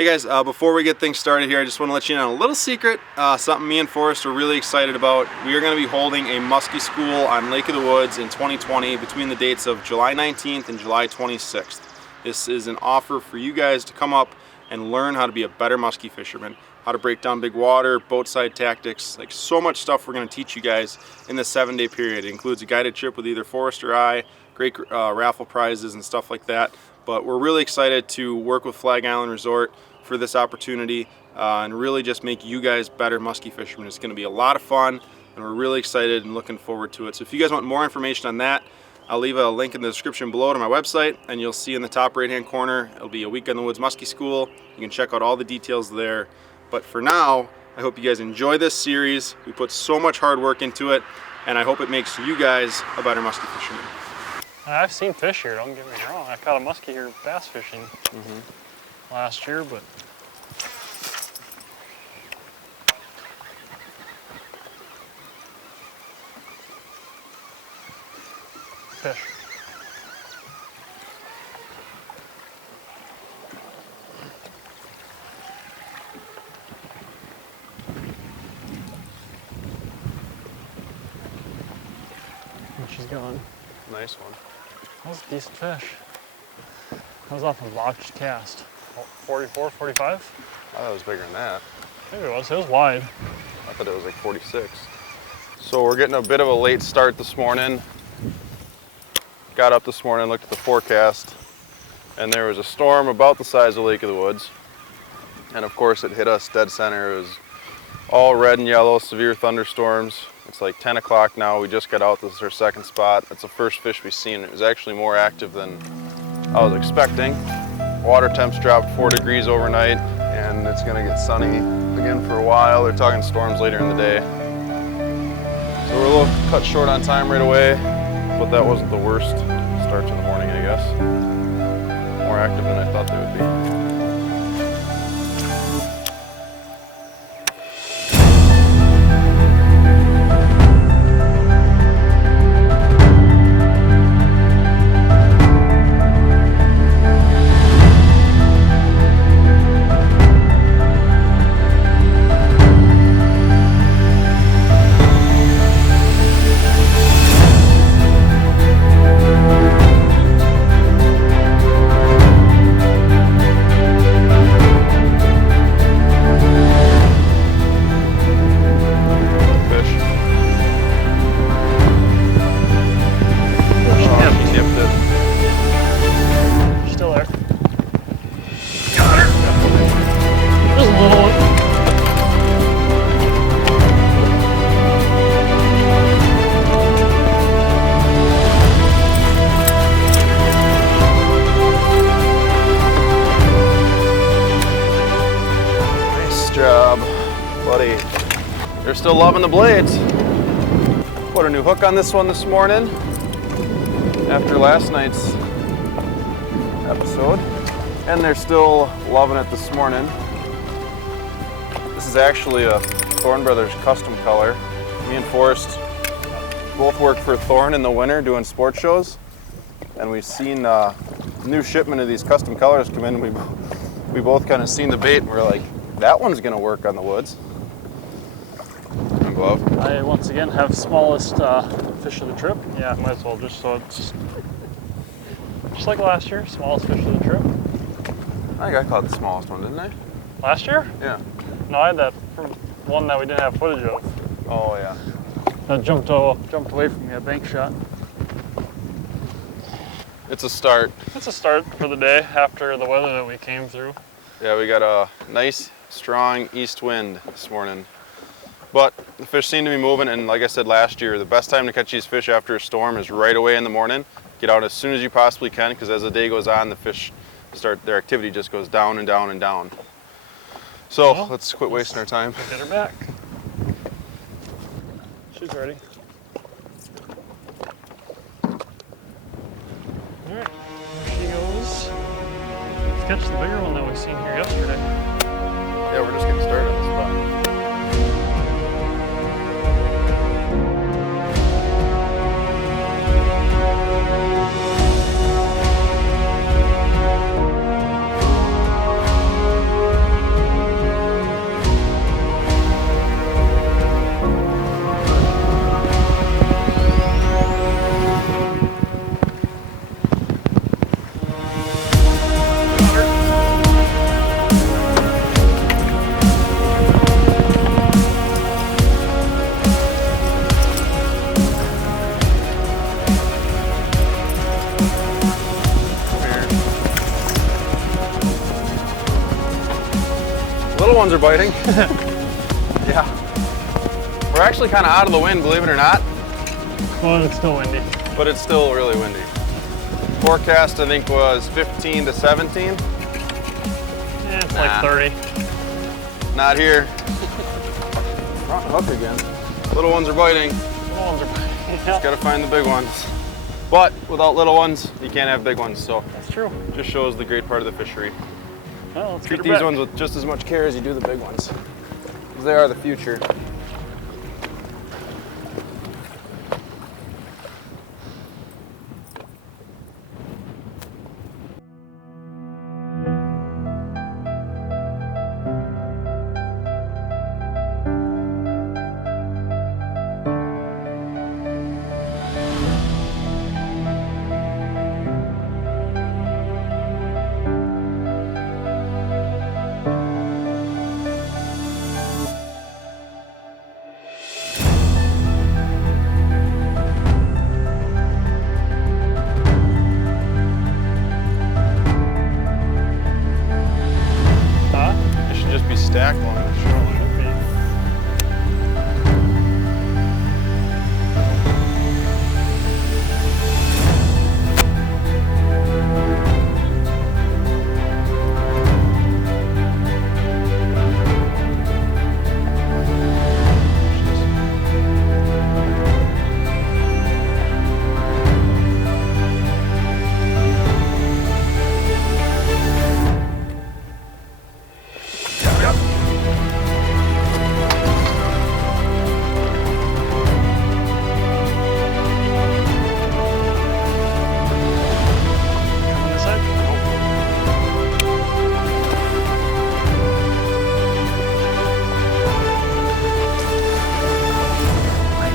Hey guys, before we get things started here, I just want to let you know a little secret, something me and Forrest are really excited about. We are going to be holding a muskie school on Lake of the Woods in 2020 between the dates of July 19th and July 26th. This is an offer for you guys to come up and learn how to be a better muskie fisherman, how to break down big water, boat side tactics, like so much stuff we're going to teach you guys in this 7-day period. It includes a guided trip with either Forrest or I, great raffle prizes and stuff like that. But we're really excited to work with Flag Island Resort for this opportunity and really just make you guys better muskie fishermen. It's going to be a lot of fun and we're really excited and looking forward to it. So if you guys want more information on that, I'll leave a link in the description below to my website, and you'll see in the top right hand corner it'll be a Week on the Woods Muskie School. You can check out all the details there. But for now, I hope you guys enjoy this series. We put so much hard work into it, and I hope it makes you guys a better muskie fisherman. I've seen fish here, don't get me wrong. I caught a muskie here bass fishing last year, but fish. And she's gone. Nice one. That was a decent fish. That was off a botched cast. 44, 45? I thought it was bigger than that. Maybe it was wide. I thought it was like 46. So we're getting a bit of a late start this morning. Got up this morning, looked at the forecast, and there was a storm about the size of Lake of the Woods. And of course it hit us dead center. It was all red and yellow, severe thunderstorms. It's like 10 o'clock now. We just got out. This is our second spot. It's the first fish we've seen. It was actually more active than I was expecting. Water temps dropped 4 degrees overnight, and it's gonna get sunny again for a while. They're talking storms later in the day. So we're a little cut short on time right away, but that wasn't the worst start to the morning, I guess. More active than I thought they would be. Buddy, they're still loving the blades. Put a new hook on this one this morning after last night's episode, and they're still loving it this morning. This is actually a Thorn Brothers custom color. Me and Forrest both work for Thorn in the winter doing sports shows, and we've seen a new shipment of these custom colors come in. We both kind of seen the bait, and we're like, that one's gonna work on the woods. Glove. I once again have smallest fish of the trip. Yeah, might as well just like last year, smallest fish of the trip. I think I caught the smallest one, didn't I? Last year? Yeah. No, I had that from one that we didn't have footage of. Oh yeah. That jumped away from me, a bank shot. It's a start. It's a start for the day after the weather that we came through. Yeah, we got a nice, strong east wind this morning. But the fish seem to be moving, and like I said last year, the best time to catch these fish after a storm is right away in the morning. Get out as soon as you possibly can, because as the day goes on, the fish their activity just goes down and down and down. So well, let's quit wasting our time. Get her back. She's ready. All right, there she goes. Let's catch the bigger one that we seen here yesterday. Yeah, we're just getting started on this spot. Little ones are biting. Yeah. We're actually kind of out of the wind, believe it or not. Well, it's still windy. But it's still really windy. Forecast, I think, was 15 to 17. Yeah, it's like 30. Not here. Front hook again. Little ones are biting. Little ones are biting. Yeah. Just gotta find the big ones. But without little ones, you can't have big ones, so. That's true. Just shows the great part of the fishery. Well, let's Treat these ones with just as much care as you do the big ones. Because they are the future. Stacked along the shoreline.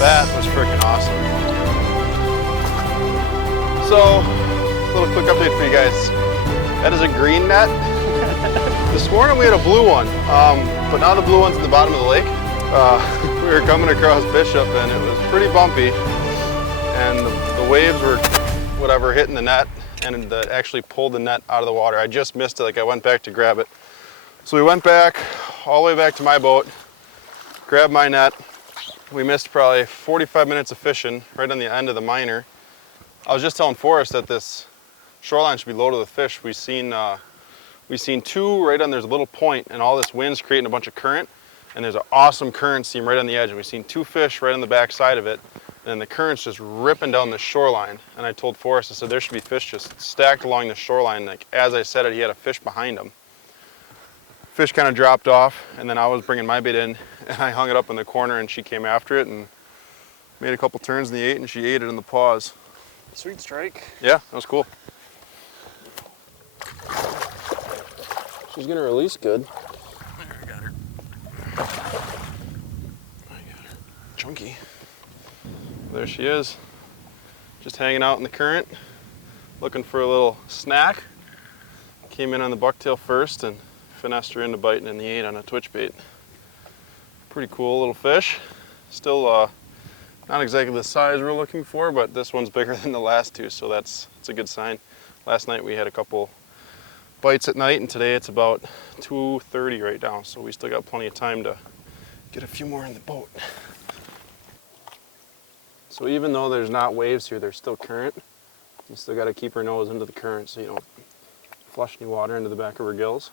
That was freaking awesome. So, a little quick update for you guys. That is a green net. This morning we had a blue one, but now the blue one's at the bottom of the lake. We were coming across Bishop and it was pretty bumpy, and the waves were whatever hitting the net, and that actually pulled the net out of the water. I just missed it, like I went back to grab it. So we went back, all the way back to my boat, grabbed my net. We missed probably 45 minutes of fishing right on the end of the minor. I was just telling Forrest that this shoreline should be loaded with fish. We've seen two right on, there's a little point, and all this wind's creating a bunch of current, and there's an awesome current seam right on the edge, and we've seen two fish right on the back side of it, and the current's just ripping down the shoreline. And I told Forrest, I said, there should be fish just stacked along the shoreline. Like as I said it, he had a fish behind him. Fish kind of dropped off, and then I was bringing my bait in, and I hung it up in the corner, and she came after it and made a couple turns and ate, and she ate it in the paws. Sweet strike. Yeah, that was cool. She's gonna release good. There, I got her. Chunky. There she is, just hanging out in the current, looking for a little snack. Came in on the bucktail first and finessed her into biting in the 8 on a twitch bait. Pretty cool little fish. Still not exactly the size we're looking for, but this one's bigger than the last two, so that's a good sign. Last night we had a couple bites at night, and today it's about 2:30 right now, so we still got plenty of time to get a few more in the boat. So even though there's not waves here, there's still current. You still got to keep her nose into the current so you don't flush any water into the back of her gills.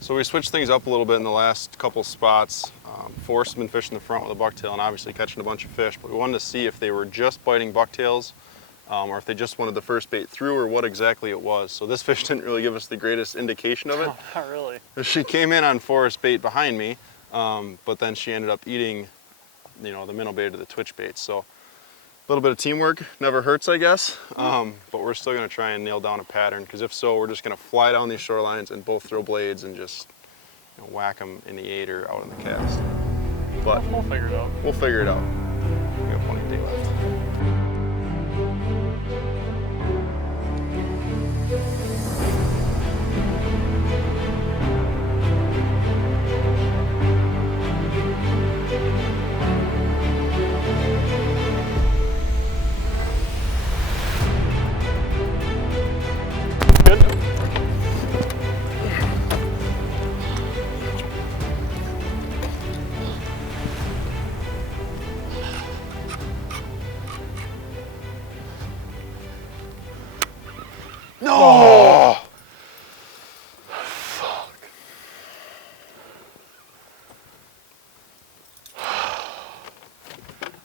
So we switched things up a little bit in the last couple spots. Forrest's been fishing the front with a bucktail and obviously catching a bunch of fish, but we wanted to see if they were just biting bucktails or if they just wanted the first bait through, or what exactly it was. So this fish didn't really give us the greatest indication of it. Oh, not really. She came in on Forrest's bait behind me, but then she ended up eating, the minnow bait or the twitch bait. So a little bit of teamwork never hurts, I guess, but we're still going to try and nail down a pattern, because if so, we're just going to fly down these shorelines and both throw blades and just whack them in the 8 or out in the cast. But we'll figure it out. We'll figure it out. We got plenty of day left.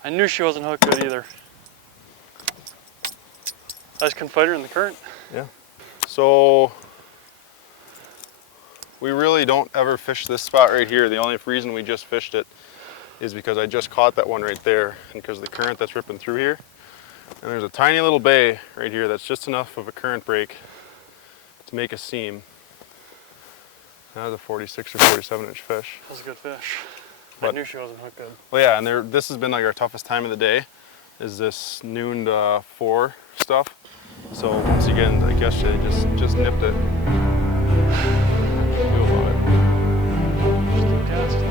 I knew she wasn't hooked good either. I just couldn't fight her in the current. Yeah. So we really don't ever fish this spot right here. The only reason we just fished it is because I just caught that one right there, and because of the current that's ripping through here. And there's a tiny little bay right here that's just enough of a current break to make a seam. That was a 46 or 47 inch fish. That was a good fish. But, I knew she wasn't hooked good. Well, yeah, and this has been like our toughest time of the day, is this noon to 4 stuff. So once again, like yesterday, just nipped it. Feel about it. Just keep casting.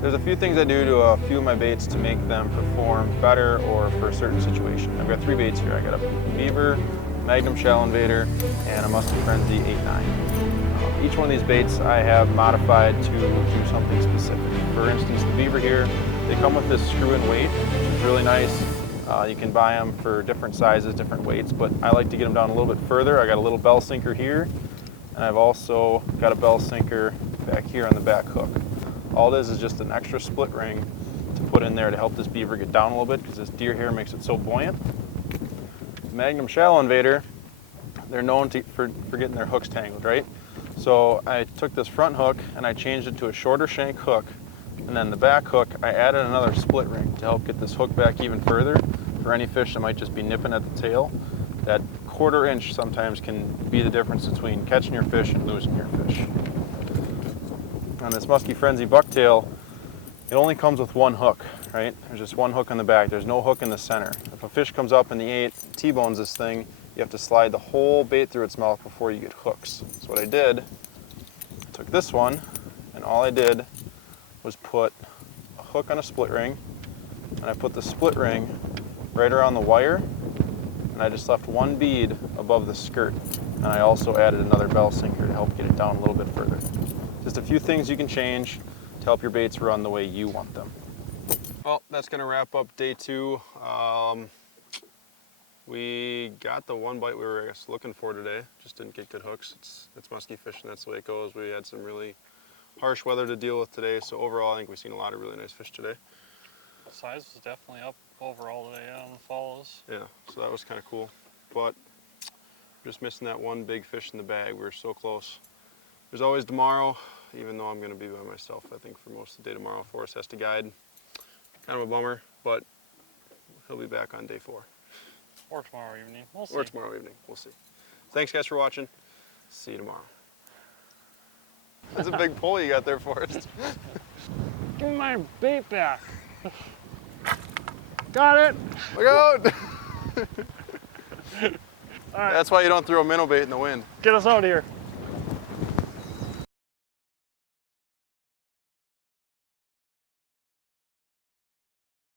There's a few things I do to a few of my baits to make them perform better or for a certain situation. I've got 3 baits here. I got a beaver, Magnum Shell Invader, and a Muskie Frenzy 8-9. Each one of these baits I have modified to do something specific. For instance, the beaver here, they come with this screw-in weight, which is really nice. You can buy them for different sizes, different weights, but I like to get them down a little bit further. I got a little bell sinker here, and I've also got a bell sinker back here on the back hook. All it is just an extra split ring to put in there to help this beaver get down a little bit because this deer hair makes it so buoyant. Magnum Shell Invader, they're known for getting their hooks tangled, right? So I took this front hook and I changed it to a shorter shank hook, and then the back hook I added another split ring to help get this hook back even further for any fish that might just be nipping at the tail. That 1/4 inch sometimes can be the difference between catching your fish and losing your fish. On this Muskie Frenzy bucktail, it only comes with 1 hook, right? There's just 1 hook on the back. There's no hook in the center. If a fish comes up in the 8, T-bones this thing, you have to slide the whole bait through its mouth before you get hooks. So what I did, I took this one, and all I did was put a hook on a split ring, and I put the split ring right around the wire, and I just left 1 bead above the skirt. And I also added another bell sinker to help get it down a little bit further. Just a few things you can change to help your baits run the way you want them. Well, that's gonna wrap up day 2. We got the 1 bite we were looking for today. Just didn't get good hooks. It's musky fishing, that's the way it goes. We had some really harsh weather to deal with today, so overall I think we've seen a lot of really nice fish today. The size was definitely up overall today on the follows. Yeah, so that was kind of cool. But just missing that 1 big fish in the bag. We were so close. There's always tomorrow, even though I'm going to be by myself, I think, for most of the day tomorrow. Forrest has to guide. Kind of a bummer, but he'll be back on day 4. Or tomorrow evening. We'll see. Or tomorrow evening. We'll see. Thanks, guys, for watching. See you tomorrow. That's a big pull you got there, Forrest. Give me my bait back. Got it. Look out! All right. That's why you don't throw a minnow bait in the wind. Get us out of here.